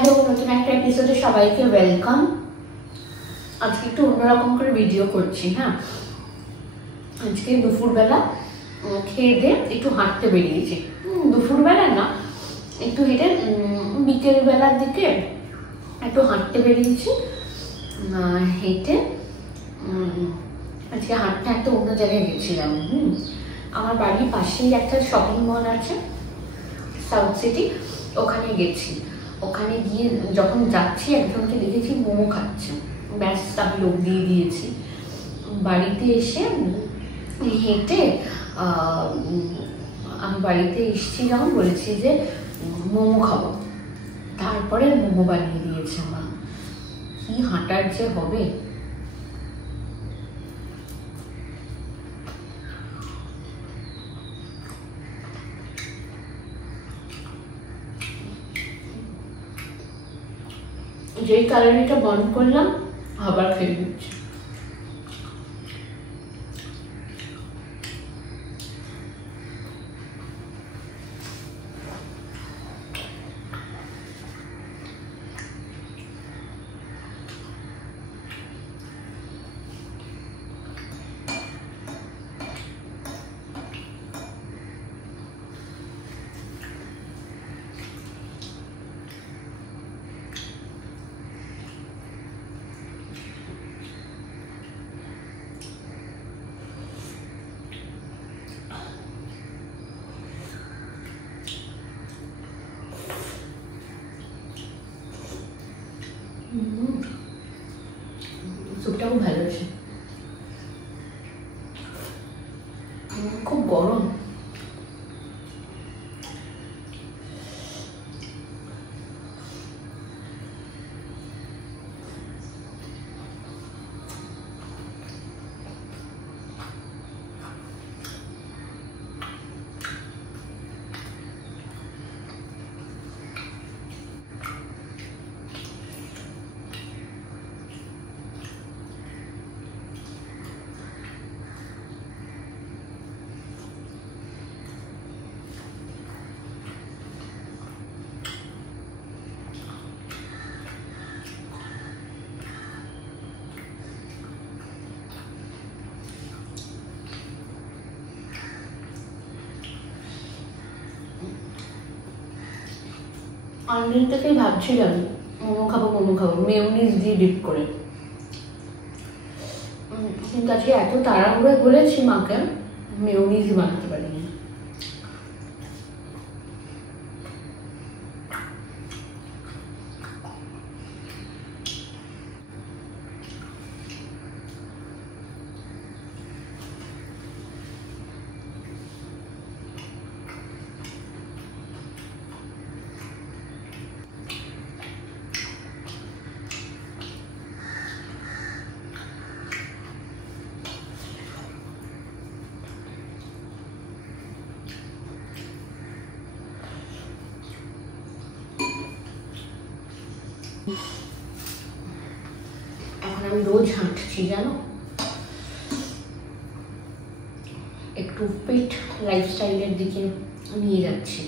হ্যালো, নতুন একটা এপিসোডে সবাইকে ওয়েলকাম। আজকে একটু অন্যরকম করে ভিডিও করছি। হ্যাঁ, আজকে দুপুরবেলা খেয়ে দিয়ে একটু হাঁটতে বেরিয়েছি। দুপুরবেলা না, একটু হেঁটে বিকেলবেলার দিকে একটু হাঁটতে বেরিয়েছি। হেঁটে আজকে হাঁটতে হাঁটতে অন্য জায়গায় গেছিলাম। আমার বাড়ির পাশেই একটা শপিং মল আছে, সাউথ সিটি, ওখানে গেছি। ওখানে গিয়ে যখন যাচ্ছি একজনকে দেখেছি মোমো খাচ্ছে, ব্যাস আমি লোক দিয়ে দিয়েছি। বাড়িতে এসে হেঁটে আমি বাড়িতে এসেছি যখন বলেছি যে মোমো খাবো, তারপরে মোমো বানিয়ে দিয়েছে মা। কি হাঁটার যে হবে। যেই ক্যালোরিটা বন্ধ করলাম আবার খেয়ে দিচ্ছি। স্যুপটাও ভালো আছে, খুব গরম। অনেকদিন থেকেই ভাবছিলাম মোমো খাবো মেয়োনিজ দিয়ে ডিপ করে, কিন্তু আজকে এত তাড়াহুড়োয় বলেছি মাকে, মেয়োনিজ বানাতে পারিনি। এখন আমি রোজ হাঁটছি, জানো, একটু ফিট লাইফস্টাইলের দিকে নিয়ে যাচ্ছি।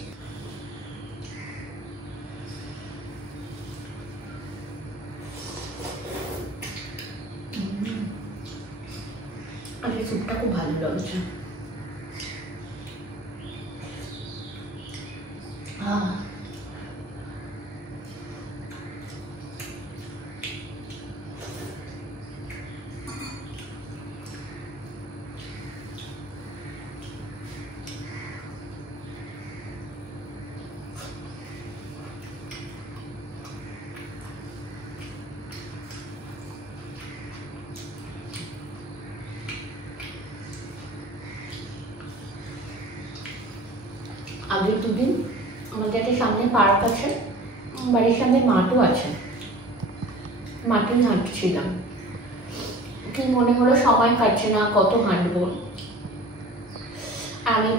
আর এই স্যুপটা খুব ভালো লাগছে। আগের দুদিন আমাদের একটা সামনে পার্ক আছে, বাড়ির সামনে মাঠও আছে, মাঠেই হাঁটছিলাম। কি মনে হলো সময় কাটছে না, কত হাঁটবো। আমি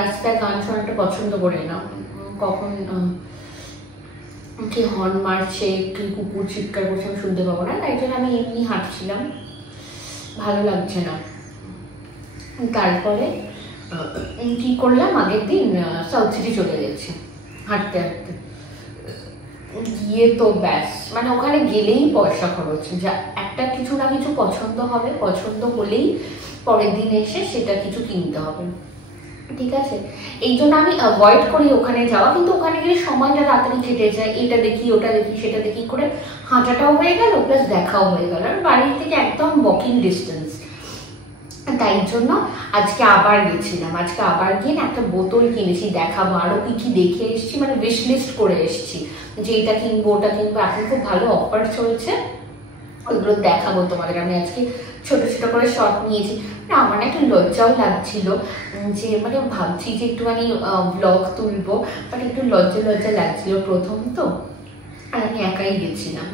রাস্তায় গান শোনাটা পছন্দ করি না, কখন কি হর্ন মারছে, কি কুকুর চিৎকার করছে আমি শুনতে পাবো না, তাই জন্য আমি এমনি হাঁটছিলাম, ভালো লাগছে না। তারপরে কি করলাম, আগের দিন সাউথ সিটি চলে গেছি হাঁটতে হাঁটতে। গিয়ে তো ব্যাস, মানে ওখানে গেলেই পয়সা খরচ, যা একটা কিছু না কিছু পছন্দ হবে, পছন্দ হলেই পরের দিন এসে সেটা কিছু কিনতে হবে, ঠিক আছে। এই জন্য আমি অ্যাভয়েড করি ওখানে যাওয়া, কিন্তু ওখানে গেলে সময়টা তাড়াতাড়ি কেটে যায়, এটা দেখি ওটা দেখি সেটা দেখি করে হাঁটাটাও হয়ে গেল প্লাস দেখাও হয়ে গেল, আর বাড়ির থেকে একদম ওয়াকিং ডিস্টেন্স। তাই জন্য আজকে আবার গেছিলাম, আজকে আবার গিয়ে একটা বোতল কিনেছি, দেখাবো আরো কি কি দেখে এসেছি, মানে উইশ লিস্ট করে এসেছি যে এটা কিনবো ওটা কিনবো, এখন খুব ভালো অফার চলছে, ওইগুলো দেখাবো তোমাদের। আমি আজকে ছোট ছোট করে শর্ট নিয়েছি, আমার না একটু লজ্জাও লাগছিল যে মানে ভাবছি যে একটুখানি ব্লগ তুলবো, বাট একটু লজ্জা লজ্জা লাগছিল প্রথম তো, আর আমি একাই গেছিলাম।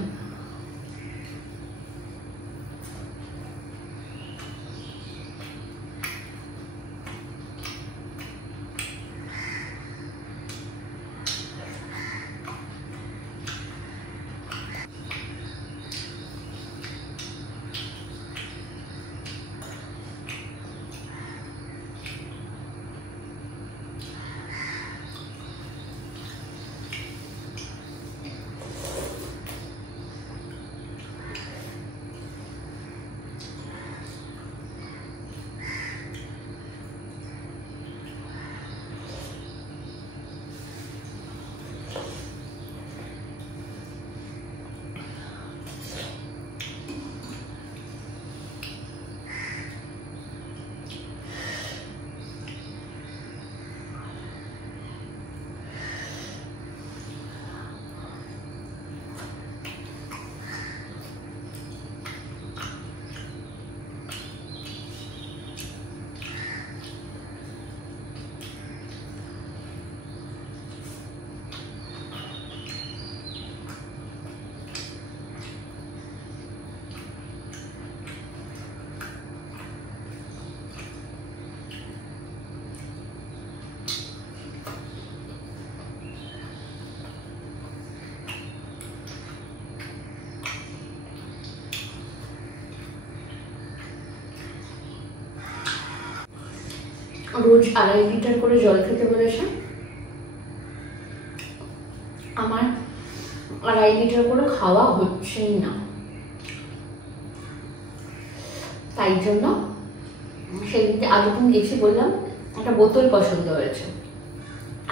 রোজ 2.5 লিটার করে জল খেতে বলেছে, আমার 2.5 লিটার করে খাওয়া হচ্ছেই না, তাই জন্য সেদিনকে আগের গেছি বললাম একটা বোতল পছন্দ হয়েছে,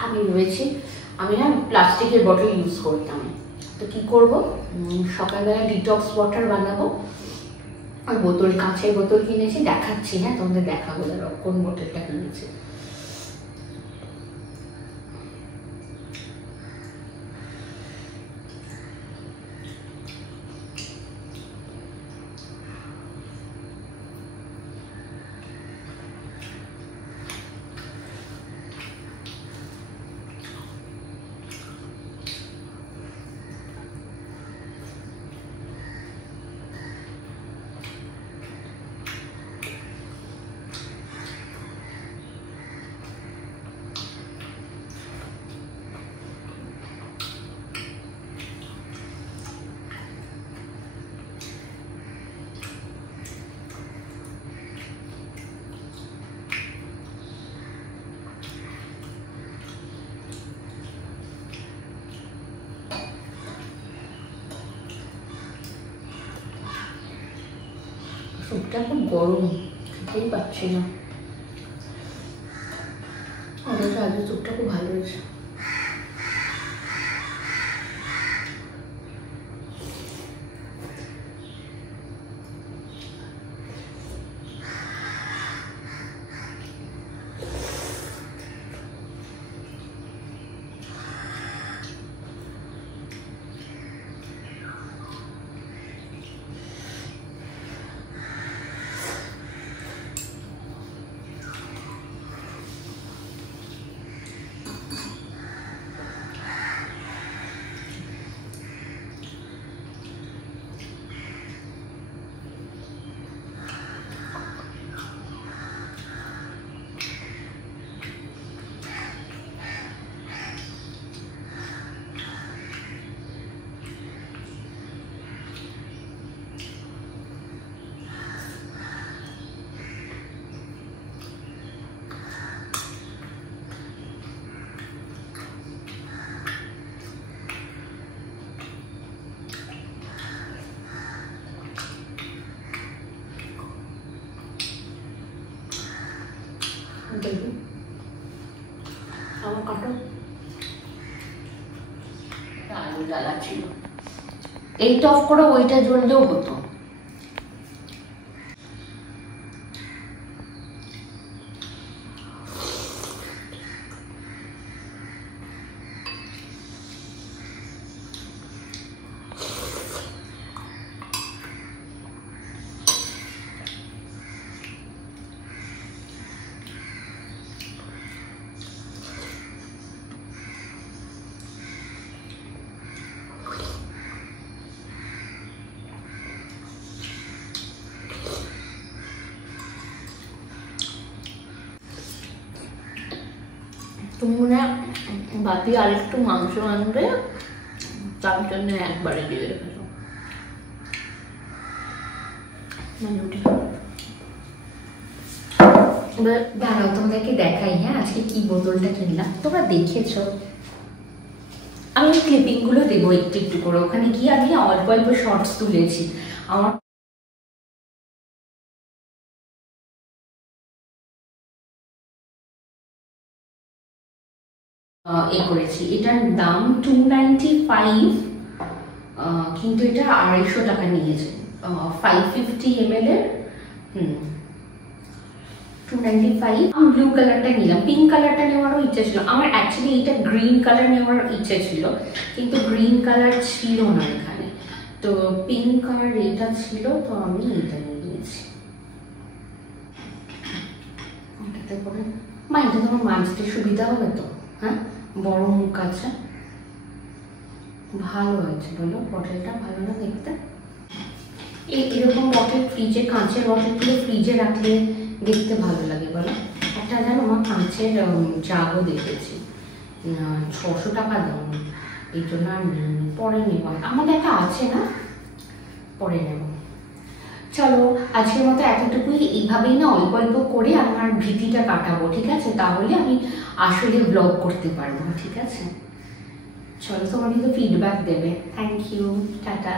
আমি ভেবেছি আমি না প্লাস্টিকের বটল ইউজ করতাম, তো কি করব, সকালবেলা ডিটক্স ওয়াটার বানাবো, আর বোতল কাঁচের বোতল কিনেছি, দেখাচ্ছি, হ্যাঁ তোমাদের দেখাবো কোন বোতলটা কিনেছি। স্যুপটা খুব গরম, খেতেই পাচ্ছি না, অথচ আজকে স্যুপটা খুব ভালো হয়েছে। কাটো। আলু জ্বালা ছিল, এইটা অফ করে ওইটা জ্বললেও হতো। তুমি মনে হয় বাপি আর একটু মাংস আনবে, তার জন্য একবারে দিয়ে রেখেছো। দাঁড়াও তোমাদেরকে দেখাই। হ্যাঁ, আজকে কি বোতলটা কিনলাম তোমরা দেখেছো। আমি ক্লিপিং গুলো দেবো একটু একটু করে, ওখানে গিয়ে আমি অল্প অল্প শর্টস তুলেছি। আমার এ করেছি, এটার দাম 295, কিন্তু এটা 250 টাকা নিয়েছে। 550 ml এর 295। আমি ব্লু কালারটা নিলাম, পিঙ্ক কালারটা নেওয়ারও ইচ্ছা ছিল আমার। অ্যাকচুয়ালি এটা গ্রিন কালার নেওয়ার ইচ্ছা ছিল, কিন্তু গ্রিন কালার ছিল না এখানে, তো পিঙ্ক আর এটা ছিল, তো আমি এটা নিয়ে নিয়েছি। এটাতে করে মা, এটা তোমার মাঝতে সুবিধা হবে তো? হ্যাঁ, বড় মুখ আছে, ভালো হয়েছে বলো? বটলটা ভালো না দেখতে? এরকম বটল ফ্রিজে, কাঁচের বটলগুলো ফ্রিজে রাখলে দেখতে ভালো লাগে বলো? একটা জানো মা, কাঁচের জাগও দেখেছি, 600 টাকা দাম, এই জন্য আর পরে নেব। আমাদের একটা আছে না, পরে নেব। চলো আজকের মতো এতটুকুই। এইভাবেই না অল্প অল্প করে আমার ভীতিটা কাটাবো, ঠিক আছে? তাহলে আমি আসলে ব্লগ করতে পারবো, ঠিক আছে? চলো, তোমার কিন্তু ফিডব্যাক দেবে। Thank you, tata.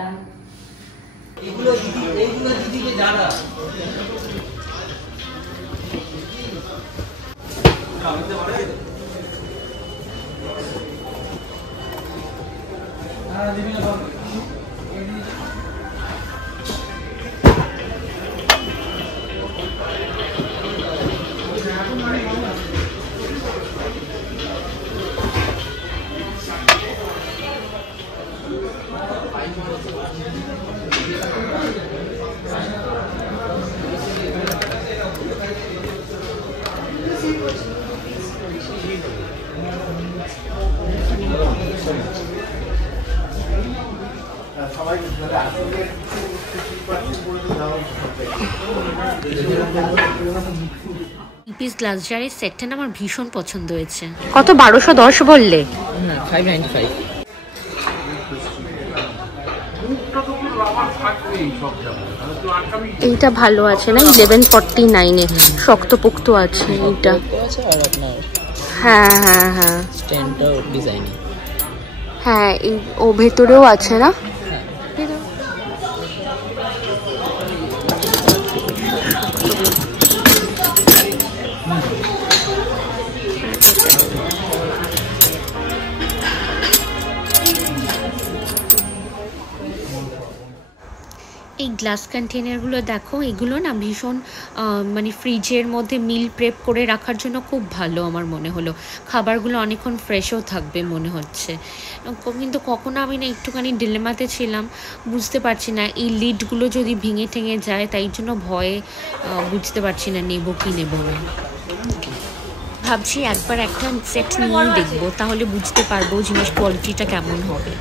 Piece glass জারের সেটটা না আমার ভীষণ পছন্দ হয়েছে। কত? 1210 বললে? না, 595। এইটা ভালো আছে না? 1149 এ শক্তপোক্ত আছে এইটা। হ্যাঁ হ্যাঁ হ্যাঁ, স্ট্যান্ডটাও ডিজাইনিং। হ্যাঁ, ও ভেতরেও আছে না? এই গ্লাস কন্টেনারগুলো দেখো, এগুলো না ভীষণ মানে ফ্রিজের মধ্যে মিল প্রেপ করে রাখার জন্য খুব ভালো আমার মনে হলো। খাবারগুলো অনেকক্ষণ ফ্রেশও থাকবে মনে হচ্ছে। কিন্তু কখনো আমি না একটুখানি ডিলেমাতে ছিলাম, বুঝতে পারছি না এই লিডগুলো যদি ভেঙে ঠেঙে যায়, তাই জন্য ভয়ে বুঝতে পারছি না নেবো কি নেবো না। ভাবছি একবার একটা সেট নিয়েই দেখবো, তাহলে বুঝতে পারবো জিনিস কোয়ালিটিটা কেমন হবে।